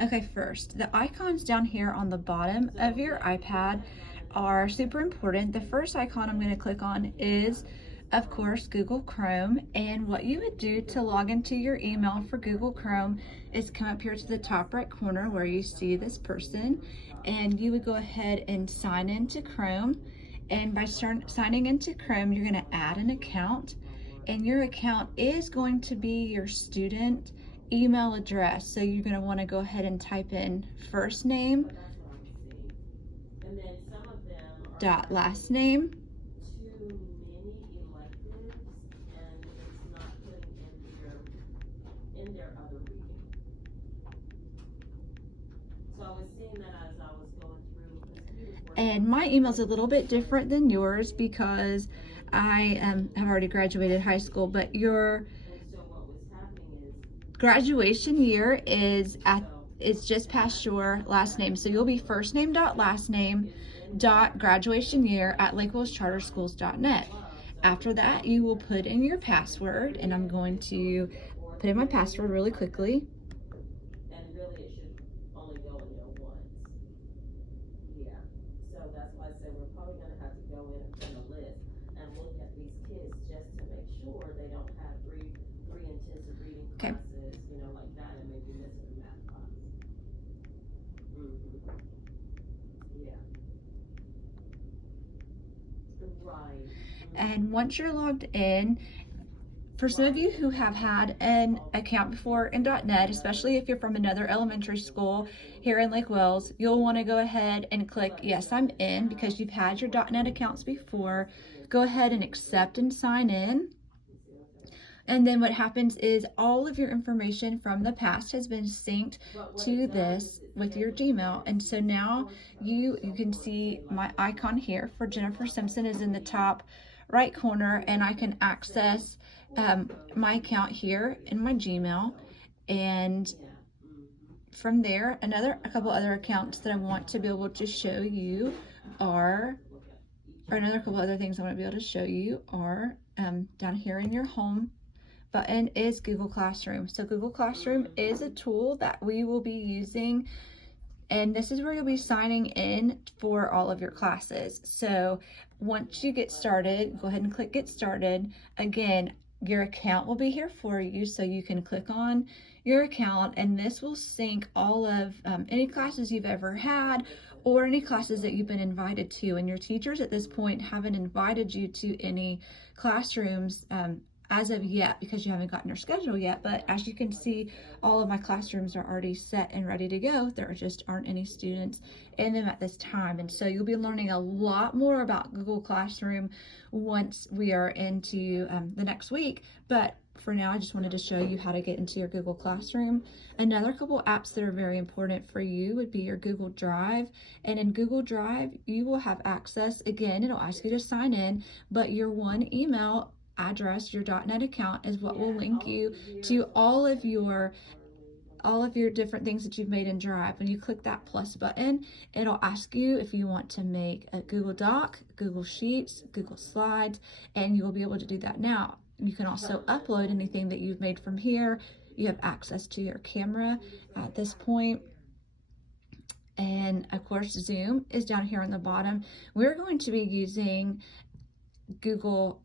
Okay, first, the icons down here on the bottom of your iPad are super important. The first icon I'm going to click on is, of course, Google Chrome. And what you would do to log into your email for Google Chrome is come up here to the top right corner where you see this person, and you would go ahead and sign into Chrome. And by signing into Chrome, you're going to add an account, and your account is going to be your student email address. So you're going to want to go ahead and type in first name dot last name and my email is a little bit different than yours because I have already graduated high school, but your graduation year is just past your last name. So you'll be first name dot last name dot graduation year at lakewellscharterschools.net. After that, you will put in your password, and I'm going to put in my password really quickly. Okay. And once you're logged in, for some of you who have had an account before in .NET, especially if you're from another elementary school here in Lake Wales, you'll want to go ahead and click yes, I'm in, because you've had your .NET accounts before. Go ahead and accept and sign in. And then what happens is all of your information from the past has been synced to this with your Gmail. And so now you can see my icon here for Jennifer Simpson is in the top right corner, and I can access my account here in my Gmail. And from there, a couple other accounts that I want to be able to show you are, or another couple other things I want to be able to show you are down here in your home button is Google Classroom. So Google Classroom is a tool that we will be using, and this is where you'll be signing in for all of your classes. So once you get started, go ahead and click Get Started. Again, your account will be here for you, so you can click on your account, and this will sync all of any classes you've ever had or any classes that you've been invited to. And your teachers at this point haven't invited you to any classrooms as of yet, because you haven't gotten your schedule yet. But as you can see, all of my classrooms are already set and ready to go. There just aren't any students in them at this time. And so you'll be learning a lot more about Google Classroom once we are into the next week. But for now, I just wanted to show you how to get into your Google Classroom. Another couple apps that are very important for you would be your Google Drive. And in Google Drive, you will have access, again, it'll ask you to sign in, but your one email address, your .NET account, is what will link you to all of your different things that you've made in Drive. When you click that plus button, it'll ask you if you want to make a Google Doc, Google Sheets, Google Slides, and you will be able to do that now. You can also upload anything that you've made from here. You have access to your camera at this point. And of course, Zoom is down here on the bottom. We're going to be using Google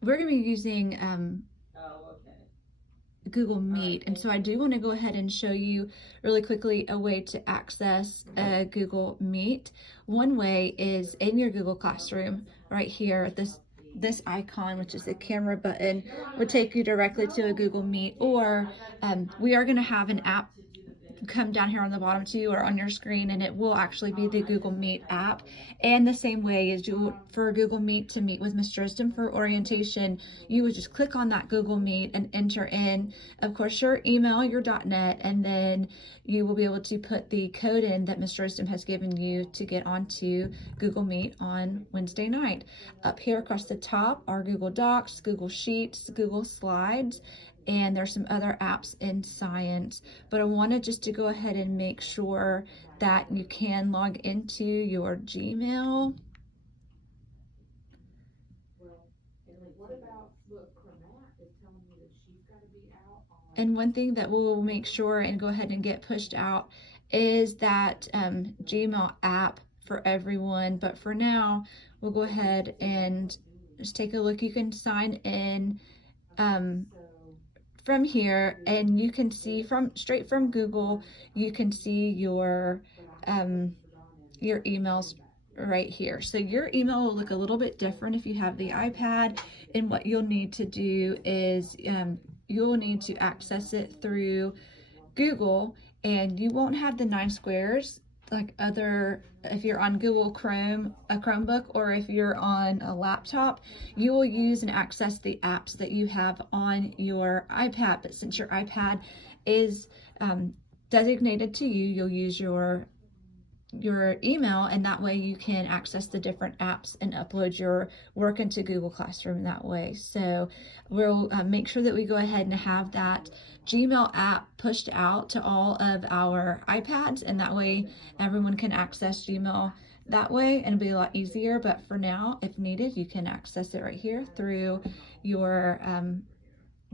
Meet. And so I do want to go ahead and show you really quickly a way to access Google Meet. One way is in your Google Classroom right here. This icon, which is the camera button, would take you directly to a Google Meet, or we are going to have an app come down here on the bottom too, or on your screen, and it will actually be the Google Meet app. And the same way as you for Google Meet to meet with Ms. Drisden for orientation, you would just click on that Google Meet and enter in, of course, your email, your .NET, and then you will be able to put the code in that Ms. Drisden has given you to get onto Google Meet on Wednesday night. Up here across the top are Google Docs, Google Sheets, Google Slides, and there's some other apps in science. But I wanted just to go ahead and make sure that you can log into your Gmail. And one thing that we'll make sure and go ahead and get pushed out is that Gmail app for everyone. But for now, we'll go ahead and just take a look. You can sign in from here, and you can see straight from Google, you can see your emails right here. So your email will look a little bit different if you have the iPad, and what you'll need to do is you'll need to access it through Google, and you won't have the 9 squares like if you're on Google Chrome, a Chromebook, or if you're on a laptop, you will use and access the apps that you have on your iPad. But since your iPad is designated to you, you'll use your email, and that way you can access the different apps and upload your work into Google Classroom that way. So we'll make sure that we go ahead and have that Gmail app pushed out to all of our iPads, and that way everyone can access Gmail that way, and it'll be a lot easier. But for now, if needed, you can access it right here through your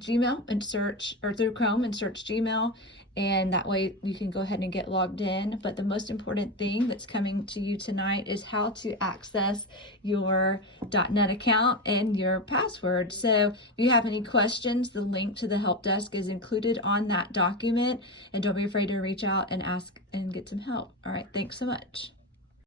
Gmail and search, or through Chrome and search Gmail, and that way you can go ahead and get logged in. But the most important thing that's coming to you tonight is how to access your .NET account and your password. So if you have any questions, the link to the help desk is included on that document, and don't be afraid to reach out and ask and get some help. All right, thanks so much.